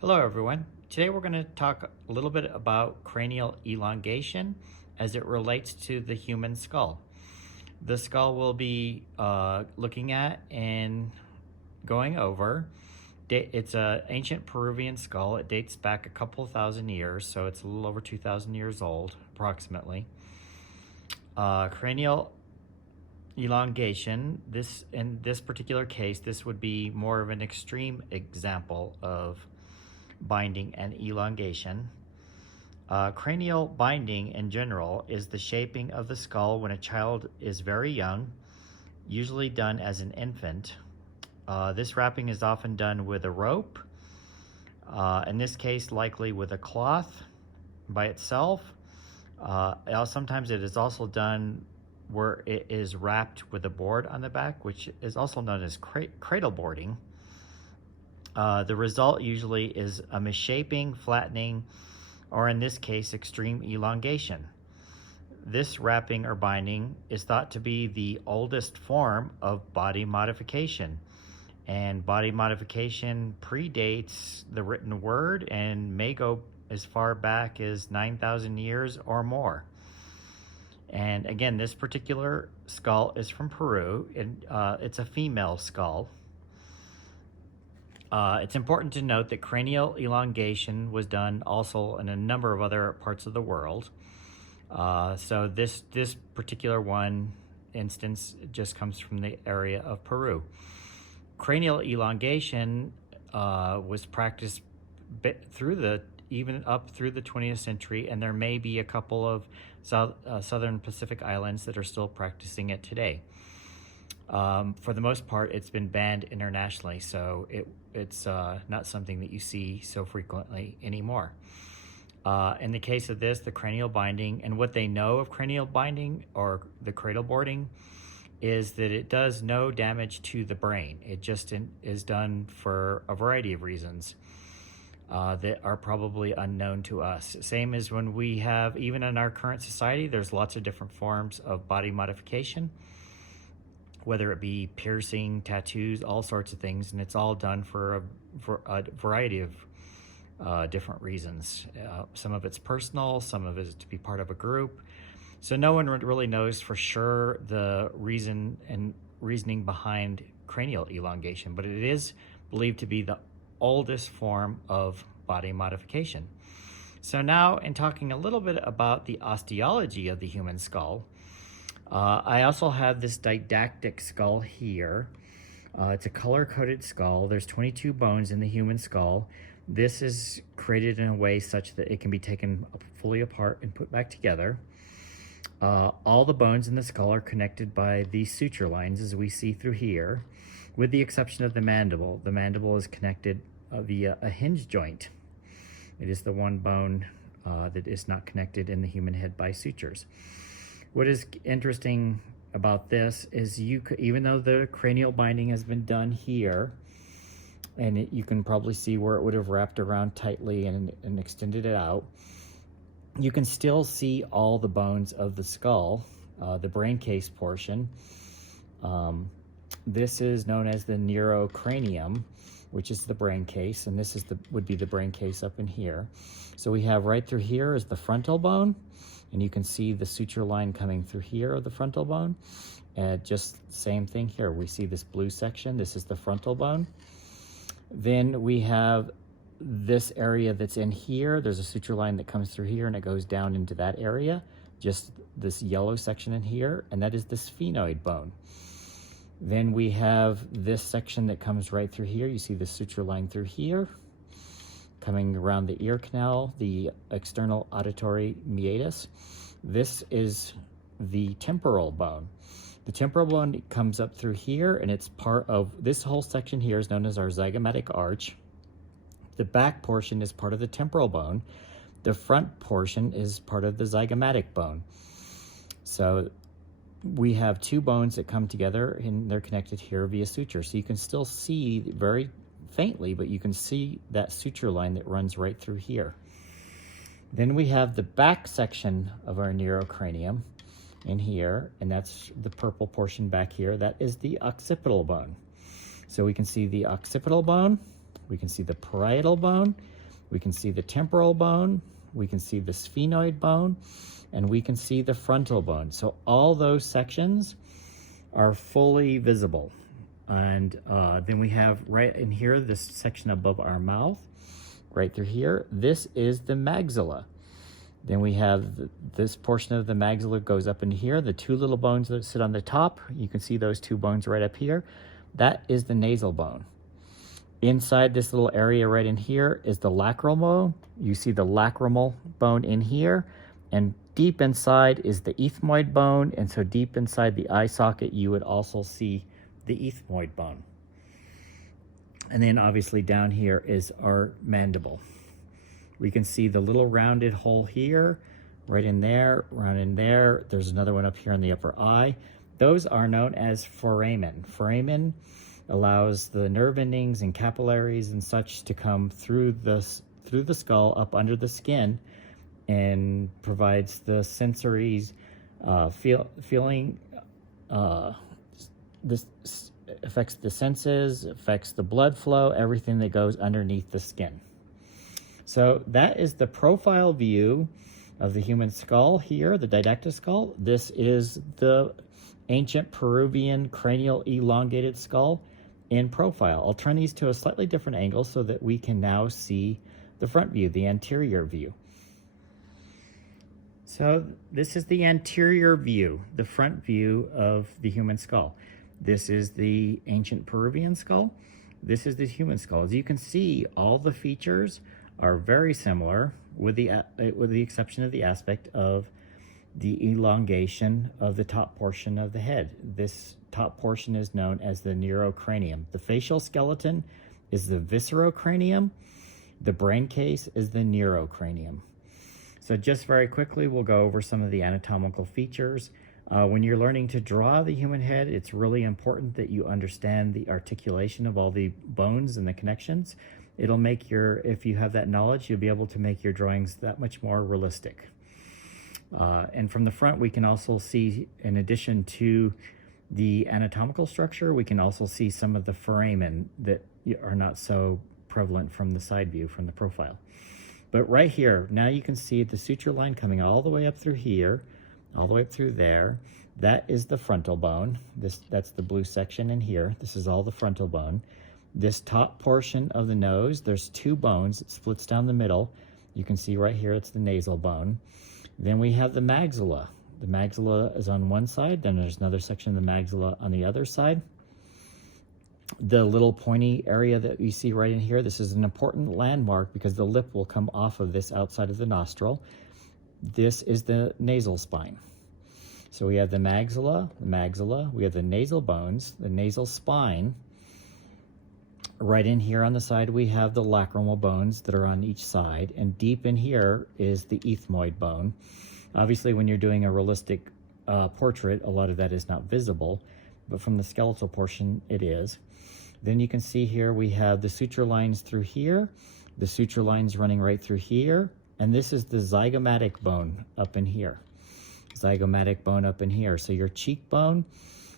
Hello everyone. Today we're going to talk a little bit about cranial elongation as it relates to the human skull. The skull we'll be looking at and going over. It's an ancient Peruvian skull. It dates back a couple thousand years, so it's a little over 2,000 years old, approximately. Cranial elongation, in this particular case, this would be more of an extreme example of binding and elongation. Cranial binding in general is the shaping of the skull when a child is very young, usually done as an infant. This wrapping is often done with a rope, in this case likely with a cloth by itself. Sometimes it is also done where it is wrapped with a board on the back, which is also known as cradle boarding. The result usually is a misshaping, flattening, or in this case, extreme elongation. This wrapping or binding is thought to be the oldest form of body modification. And body modification predates the written word and may go as far back as 9,000 years or more. And again, this particular skull is from Peru, and it's a female skull. It's important to note that cranial elongation was done also in a number of other parts of the world. So this particular one instance just comes from the area of Peru. Cranial elongation was practiced even up through the 20th century, and there may be a couple of southern Pacific islands that are still practicing it today. For the most part, it's been banned internationally, so it's not something that you see so frequently anymore. In the case of this, the cranial binding, and what they know of cranial binding or the cradle boarding is that it does no damage to the brain. It just is done for a variety of reasons that are probably unknown to us. Same as when we have, even in our current society, there's lots of different forms of body modification, whether it be piercing, tattoos, all sorts of things, and it's all done for a variety of different reasons. Some of it's personal, some of it is to be part of a group. So no one really knows for sure the reasoning behind cranial elongation, but it is believed to be the oldest form of body modification. So now, in talking a little bit about the osteology of the human skull, I also have this didactic skull here. It's a color-coded skull. There's 22 bones in the human skull. This is created in a way such that it can be taken fully apart and put back together. All the bones in the skull are connected by these suture lines, as we see through here, with the exception of the mandible. The mandible is connected via a hinge joint. It is the one bone that is not connected in the human head by sutures. What is interesting about this is even though the cranial binding has been done here, and you can probably see where it would have wrapped around tightly and extended it out, you can still see all the bones of the skull, the brain case portion. This is known as the neurocranium, which is the brain case, and this would be the brain case up in here. So we have right through here is the frontal bone, and you can see the suture line coming through here of the frontal bone. Just same thing here. We see this blue section. This is the frontal bone. Then we have this area that's in here. There's a suture line that comes through here and it goes down into that area. Just this yellow section in here, and that is the sphenoid bone. Then we have this section that comes right through here. You see the suture line through here, coming around the ear canal, the external auditory meatus. This is the temporal bone. The temporal bone comes up through here, and it's part of this whole section here is known as our zygomatic arch. The back portion is part of the temporal bone. The front portion is part of the zygomatic bone. So we have two bones that come together, and they're connected here via suture. So you can still see very faintly, but you can see that suture line that runs right through here. Then we have the back section of our neurocranium in here, and that's the purple portion back here. That is the occipital bone. So we can see the occipital bone, We can see the parietal bone, we can see the temporal bone, we can see the sphenoid bone, and we can see the frontal bone. So all those sections are fully visible. And then we have right in here, this section above our mouth, right through here, this is the maxilla. Then we have this portion of the maxilla goes up in here, the two little bones that sit on the top. You can see those two bones right up here. That is the nasal bone. Inside this little area right in here is the lacrimal bone. You see the lacrimal bone in here, and deep inside is the ethmoid bone, and so deep inside the eye socket you would also see the ethmoid bone. And then obviously down here is our mandible. We can see the little rounded hole here, right in there, round in there. There's another one up here in the upper eye. Those are known as foramen. Foramen allows the nerve endings and capillaries and such to come through the skull up under the skin, and provides the sensories, feeling. This affects the senses, affects the blood flow, everything that goes underneath the skin. So that is the profile view of the human skull here, the didactic skull. This is the ancient Peruvian cranial elongated skull in profile. I'll turn these to a slightly different angle so that we can now see the front view, the anterior view. So this is the anterior view, the front view of the human skull. This is the ancient Peruvian skull. This is the human skull. As you can see, all the features are very similar, with the exception of the aspect of the elongation of the top portion of the head. This top portion is known as the neurocranium. The facial skeleton is the viscerocranium. The brain case is the neurocranium. So just very quickly, we'll go over some of the anatomical features. When you're learning to draw the human head, it's really important that you understand the articulation of all the bones and the connections. It'll make if you have that knowledge, you'll be able to make your drawings that much more realistic. And from the front, we can also see, in addition to the anatomical structure, we can also see some of the foramen that are not so prevalent from the side view, from the profile. But right here, now you can see the suture line coming all the way up through here, all the way up through there. That is the frontal bone. That's the blue section in here. This is all the frontal bone. This top portion of the nose, there's two bones. It splits down the middle. You can see right here, it's the nasal bone. Then we have the maxilla. The maxilla is on one side, then there's another section of the maxilla on the other side. The little pointy area that you see right in here, this is an important landmark because the lip will come off of this outside of the nostril. This is the nasal spine. So we have the maxilla, we have the nasal bones, the nasal spine. Right in here on the side, we have the lacrimal bones that are on each side, and deep in here is the ethmoid bone. Obviously, when you're doing a realistic portrait, a lot of that is not visible, but from the skeletal portion, it is. Then you can see here we have the suture lines through here, the suture lines running right through here, and this is the zygomatic bone up in here. Zygomatic bone up in here. So your cheekbone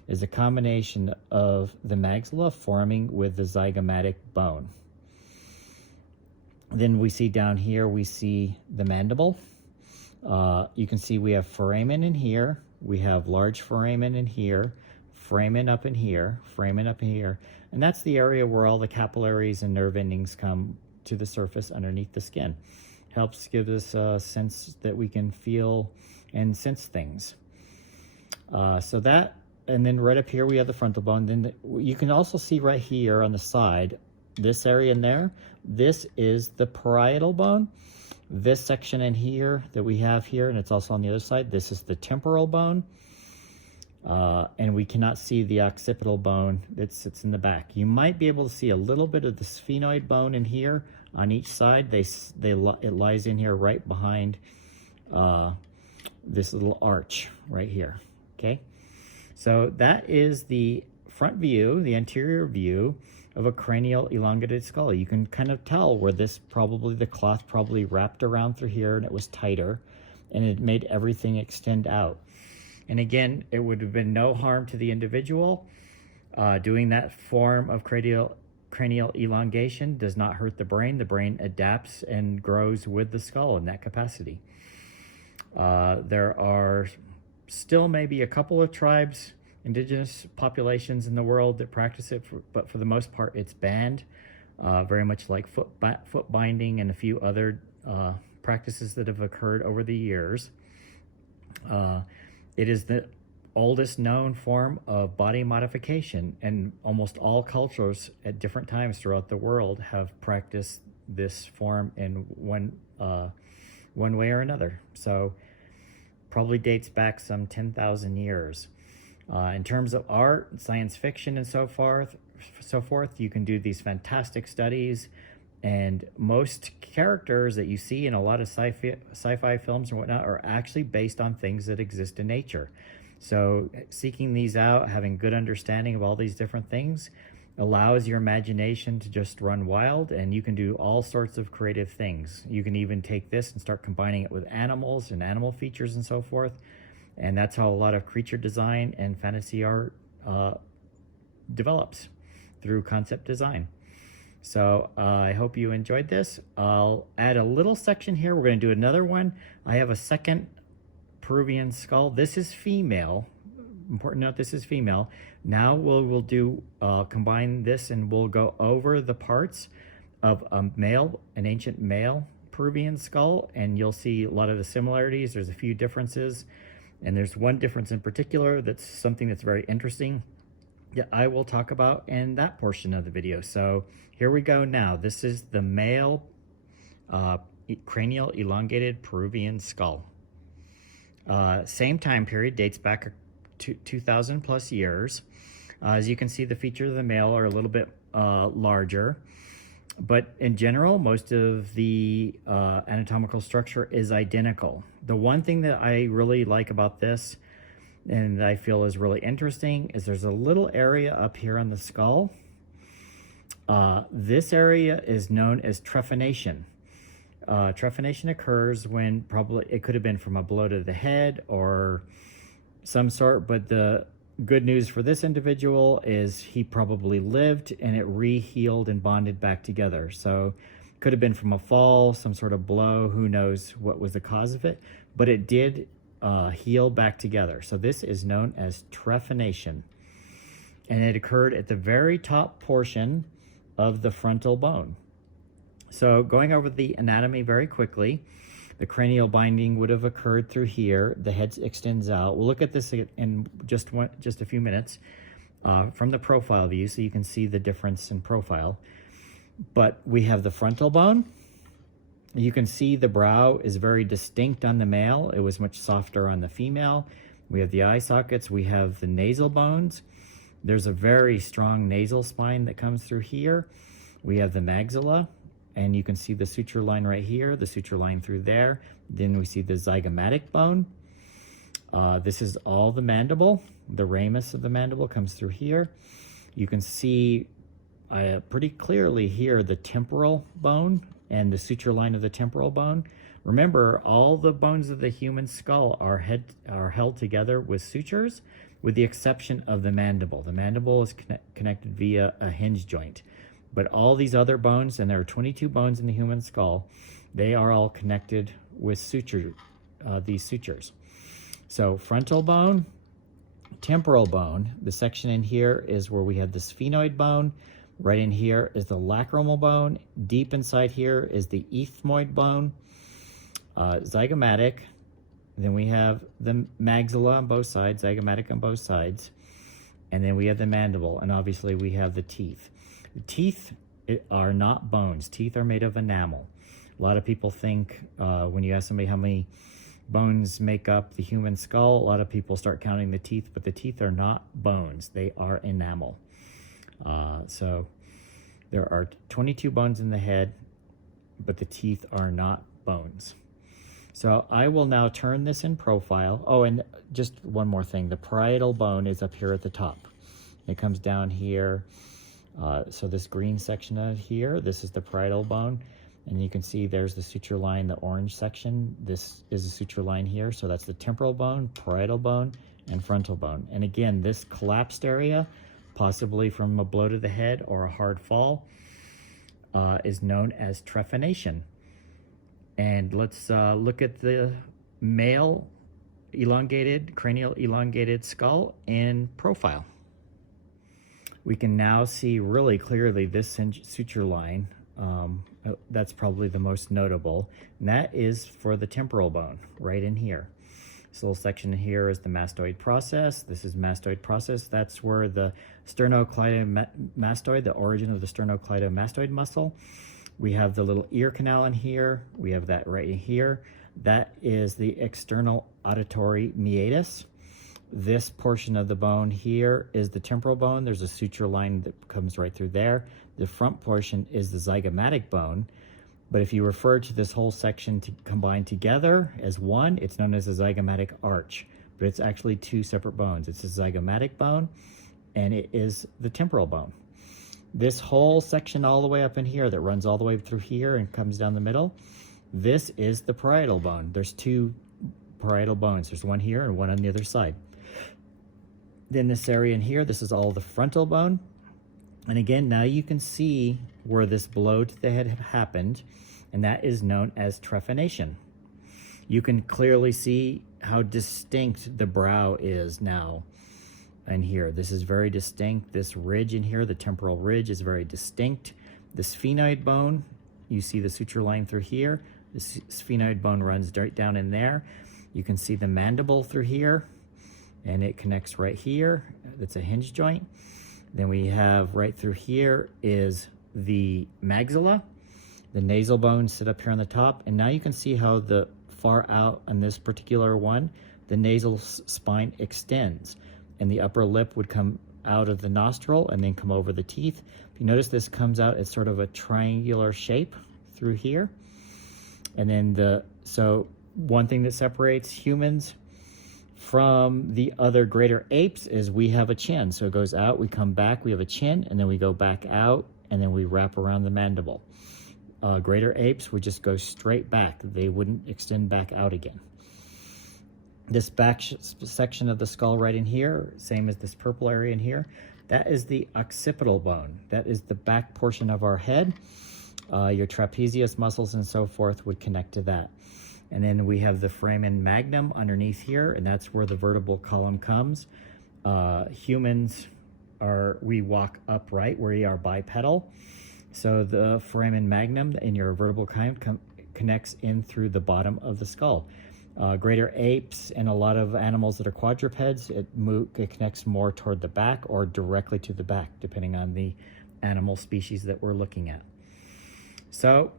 is a combination of the maxilla forming with the zygomatic bone. Then we see down here, we see the mandible. You can see we have foramen in here, we have large foramen in here, foramen up in here, foramen up in here, and that's the area where all the capillaries and nerve endings come to the surface underneath the skin. Helps give us a sense that we can feel and sense things. And then right up here we have the frontal bone. Then you can also see right here on the side, this area in there, this is the parietal bone. This section in here that we have here, and it's also on the other side, this is the temporal bone. And we cannot see the occipital bone that sits in the back. You might be able to see a little bit of the sphenoid bone in here on each side. It lies in here right behind this little arch right here, okay? So that is the front view, the anterior view of a cranial elongated skull. You can kind of tell where the cloth probably wrapped around through here and it was tighter and it made everything extend out. And again, it would have been no harm to the individual doing that form of cranial cranial elongation does not hurt the brain. The brain adapts and grows with the skull in that capacity. There are still maybe a couple of tribes, indigenous populations in the world that practice it, but for the most part it's banned, very much like foot binding and a few other practices that have occurred over the years. It is the oldest known form of body modification, and almost all cultures at different times throughout the world have practiced this form in one way or another. So probably dates back some 10,000 years. In terms of art, science fiction, and so forth, you can do these fantastic studies, and most characters that you see in a lot of sci-fi films and whatnot are actually based on things that exist in nature. So seeking these out, having good understanding of all these different things, allows your imagination to just run wild, and you can do all sorts of creative things. You can even take this and start combining it with animals and animal features and so forth. And that's how a lot of creature design and fantasy art develops, through concept design. So I hope you enjoyed this. I'll add a little section here. We're going to do another one. I have a second Peruvian skull. This is female. Important note, this is female. Now we'll do combine this, and we'll go over the parts of an ancient male Peruvian skull, and you'll see a lot of the similarities. There's a few differences, and there's one difference in particular that's something that's very interesting that I will talk about in that portion of the video. So here we go now. This is the male cranial elongated Peruvian skull. Same time period, dates back to 2,000 plus years. As you can see, the features of the male are a little bit larger, but in general, most of the anatomical structure is identical. The one thing that I really like about this, and that I feel is really interesting, is there's a little area up here on the skull. This area is known as trefonation. Trefonation occurs when probably it could have been from a blow to the head or some sort, but the good news for this individual is he probably lived and it re-healed and bonded back together. So could have been from a fall, some sort of blow, who knows what was the cause of it, but it did heal back together. So this is known as trefonation, and it occurred at the very top portion of the frontal bone. So going over the anatomy very quickly, the cranial binding would have occurred through here. The head extends out. We'll look at this in just a few minutes from the profile view, so you can see the difference in profile. But we have the frontal bone. You can see the brow is very distinct on the male. It was much softer on the female. We have the eye sockets. We have the nasal bones. There's a very strong nasal spine that comes through here. We have the maxilla, and you can see the suture line right here, the suture line through there. Then we see the zygomatic bone. This is all the mandible. The ramus of the mandible comes through here. You can see pretty clearly here the temporal bone and the suture line of the temporal bone. Remember, all the bones of the human skull are held together with sutures, with the exception of the mandible. The mandible is connected via a hinge joint. But all these other bones, and there are 22 bones in the human skull, they are all connected with these sutures. So frontal bone, temporal bone. The section in here is where we have the sphenoid bone. Right in here is the lacrimal bone. Deep inside here is the ethmoid bone. Zygomatic. Then we have the maxilla on both sides, zygomatic on both sides. And then we have the mandible, and obviously we have the teeth. The teeth are not bones. Teeth are made of enamel. A lot of people think when you ask somebody how many bones make up the human skull, a lot of people start counting the teeth, but the teeth are not bones. They are enamel. So there are 22 bones in the head, but the teeth are not bones. So I will now turn this in profile. Oh, and just one more thing. The parietal bone is up here at the top. It comes down here. So this green section of here, this is the parietal bone. And you can see there's the suture line, the orange section. This is the suture line here. So that's the temporal bone, parietal bone, and frontal bone. And again, this collapsed area possibly from a blow to the head or a hard fall, is known as trefonation. And let's look at the male cranial elongated skull in profile. We can now see really clearly this suture line. That's probably the most notable, and that is for the temporal bone right in here. This little section here is the mastoid process. This is mastoid process. That's where the sternocleidomastoid, the origin of the sternocleidomastoid muscle. We have the little ear canal in here. We have that right here. That is the external auditory meatus. This portion of the bone here is the temporal bone. There's a suture line that comes right through there. The front portion is the zygomatic bone. But if you refer to this whole section combined together as one, it's known as a zygomatic arch. But it's actually two separate bones. It's a zygomatic bone, and it is the temporal bone. This whole section all the way up in here that runs all the way through here and comes down the middle, this is the parietal bone. There's two parietal bones. There's one here and one on the other side. Then this area in here, this is all the frontal bone. And again, now you can see where this blow to the head happened, and that is known as trefonation. You can clearly see how distinct the brow is now in here. This is very distinct. This ridge in here, the temporal ridge, is very distinct. The sphenoid bone, you see the suture line through here. The sphenoid bone runs right down in there. You can see the mandible through here, and it connects right here. That's a hinge joint. Then we have right through here is the maxilla. The nasal bones sit up here on the top. And now you can see how the far out on this particular one, the nasal spine extends. And the upper lip would come out of the nostril and then come over the teeth. If you notice, this comes out as sort of a triangular shape through here. And then so one thing that separates humans from the other greater apes is we have a chin. So it goes out, we come back, we have a chin, and then we go back out, and then we wrap around the mandible. Greater apes would just go straight back. They wouldn't extend back out again. This back section of the skull right in here, same as this purple area in here, that is the occipital bone. That is the back portion of our head. Your trapezius muscles and so forth would connect to that. And then we have the foramen magnum underneath here, and that's where the vertebral column comes. Humans we walk upright, we are bipedal. So the foramen magnum in your vertebral column connects in through the bottom of the skull. Greater apes and a lot of animals that are quadrupeds, it connects more toward the back or directly to the back, depending on the animal species that we're looking at. So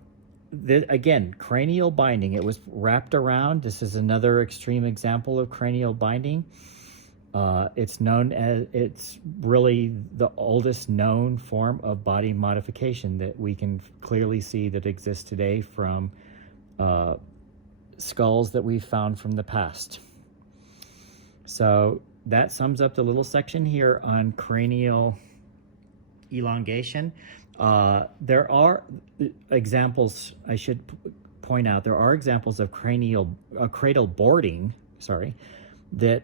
again, cranial binding, it was wrapped around. This is another extreme example of cranial binding. It's really the oldest known form of body modification that we can clearly see that exists today from skulls that we found from the past. So that sums up the little section here on cranial elongation. There are examples, I should point out, there are examples of cradle boarding,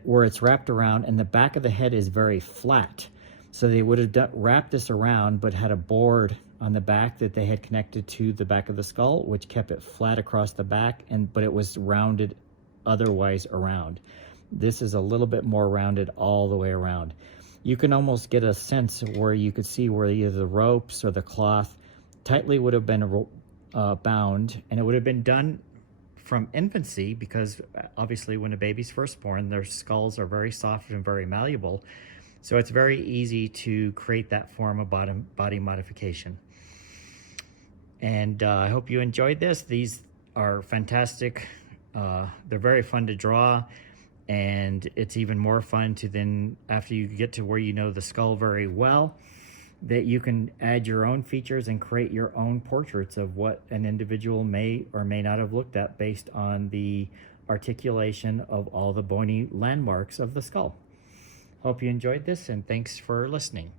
where it's wrapped around and the back of the head is very flat. So they would have wrapped this around but had a board on the back that they had connected to the back of the skull, which kept it flat across the back, but it was rounded otherwise around. This is a little bit more rounded all the way around. You can almost get a sense where you could see where either the ropes or the cloth tightly would have been bound, and it would have been done from infancy, because obviously when a baby's first born, their skulls are very soft and very malleable. So it's very easy to create that form of body modification. And I hope you enjoyed this. These are fantastic. They're very fun to draw. And it's even more fun to then, after you get to where you know the skull very well, that you can add your own features and create your own portraits of what an individual may or may not have looked at based on the articulation of all the bony landmarks of the skull. Hope you enjoyed this, and thanks for listening.